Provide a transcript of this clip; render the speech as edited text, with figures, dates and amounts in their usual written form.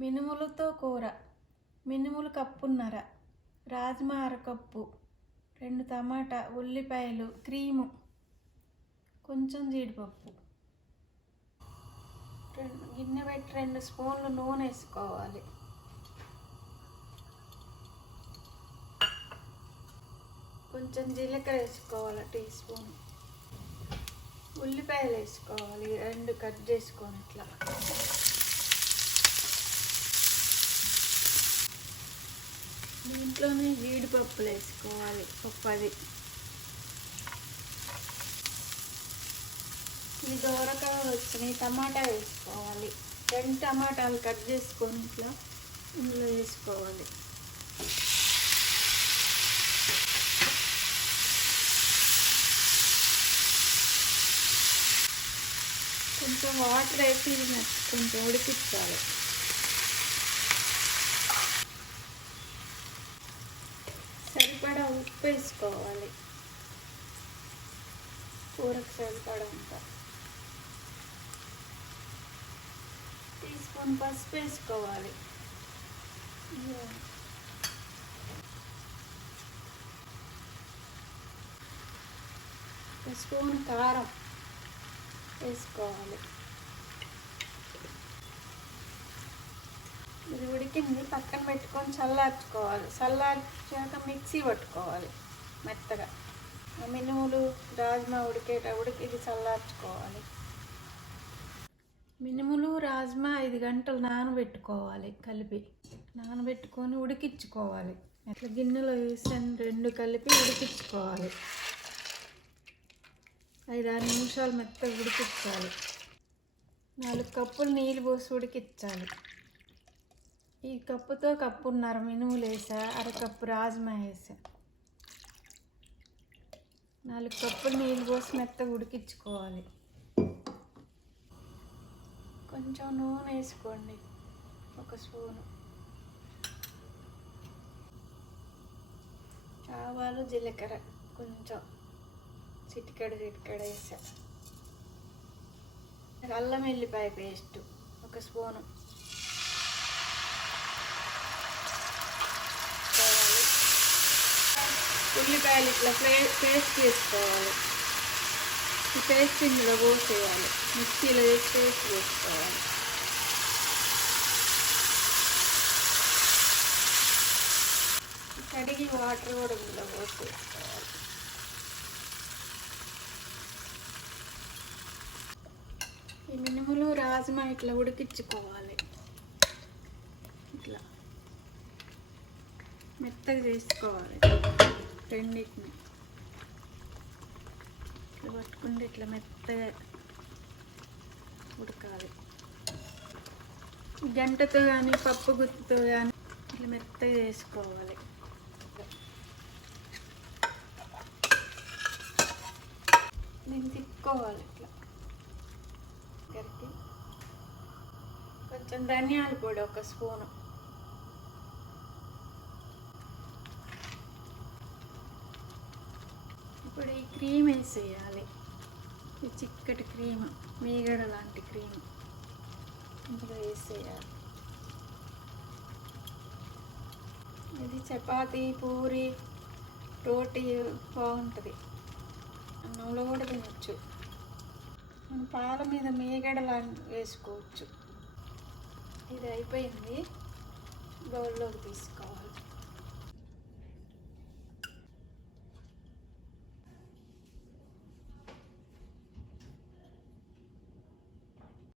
మినుములతో కూర. మినుములు కప్పున్నర, రాజ్మా అరకప్పు, 2 టమాటా, ఉల్లిపాయలు, క్రీము, కొంచెం జీడిపప్పు. గిన్నె పెట్టి 2 స్పూన్లు నూనె వేసుకోవాలి. కొంచెం జీలకర్ర వేసుకోవాలి, టీ స్పూన్. ఉల్లిపాయలు వేసుకోవాలి, 2 కట్ చేసుకొని ఇట్లా. దీంట్లోనే జీడిపప్పులు వేసుకోవాలి, పప్పది. ఇది దోరగా వచ్చినాయి. టమాటా వేసుకోవాలి, 2 టమాటాలు కట్ చేసుకొని ఇట్లా ఇందులో వేసుకోవాలి. కొంచెం వాటర్ వేసి కొంచెం ఉడికించాలి. సరిపడా ఉప్పు వేసుకోవాలి, కూరకు సరిపడా ఉంటా. టీ స్పూన్ పసుపు వేసుకోవాలి. స్పూన్ కారం వేసుకోవాలి. ఇది ఉడికింది, పక్కన పెట్టుకొని చల్లార్చుకోవాలి. చల్లార్చాక మిక్సీ పట్టుకోవాలి మెత్తగా. మినుములు రాజ్మా ఉడికేటప్పటికి ఇది చల్లార్చుకోవాలి. మినుములు రాజ్మా 5 గంటలు నానబెట్టుకోవాలి. నానబెట్టుకొని ఉడికించుకోవాలి. అట్లా గిన్నెలో వేసి 2 కలిపి ఉడికించుకోవాలి. 5-6 నిమిషాలు మెత్తగా ఉడికించాలి. 4 కప్పులు నీళ్ళు పోసి ఉడికించాలి. ఈ కప్పుతో కప్పున్నర మినుములు వేసా, అరకప్పు రాజ్మా వేసా. 4 కప్పులు నీళ్ళు పోసి మెత్తగా ఉడికించుకోవాలి. కొంచెం నూనె వేసుకోండి, 1 స్పూను. ఆవాలు, జీలకర్ర కొంచెం చిటికెడ వేసా. అల్లం వెల్లిపాయ పేస్టు 1 స్పూను. ఉల్లిపాయలు ఇట్లా పేస్ట్ చేసుకోవాలి. ఈ పేస్ట్ ఇందులో పోసేయాలి. మిక్సీలో వేసి పేస్ట్ చేసుకోవాలి. కడిగి వాటర్ కూడా ఇందులో పోసేసుకోవాలి. ఈ మినుములు రాజ్మా ఇట్లా ఉడికించుకోవాలి. ఇట్లా మెత్తగా చేసుకోవాలి. రెండింటిని ఇట్లా పట్టుకుంటే ఇట్లా మెత్తగా ఉడకాలి. గంటతో కానీ పప్పు గుత్తితో కానీ ఇట్లా మెత్తగా చేసుకోవాలి. నేను తిప్పుకోవాలి ఇట్లా. కొంచెం ధనియాల పొడి 1 స్పూను. ఇప్పుడు ఈ క్రీమ్ వేసేయాలి. ఈ చిక్కటి క్రీమ్, మీగడ లాంటి క్రీమ్ ఇందులో వేసేయాలి. ఇది చపాతీ, పూరి, రోటీ బాగుంటుంది. అన్నంలో కూడా తినచ్చు. మనం పాల మీద మీగడ లాంటి వేసుకోవచ్చు. ఇది అయిపోయింది, బౌల్లోకి తీసుకోవాలి.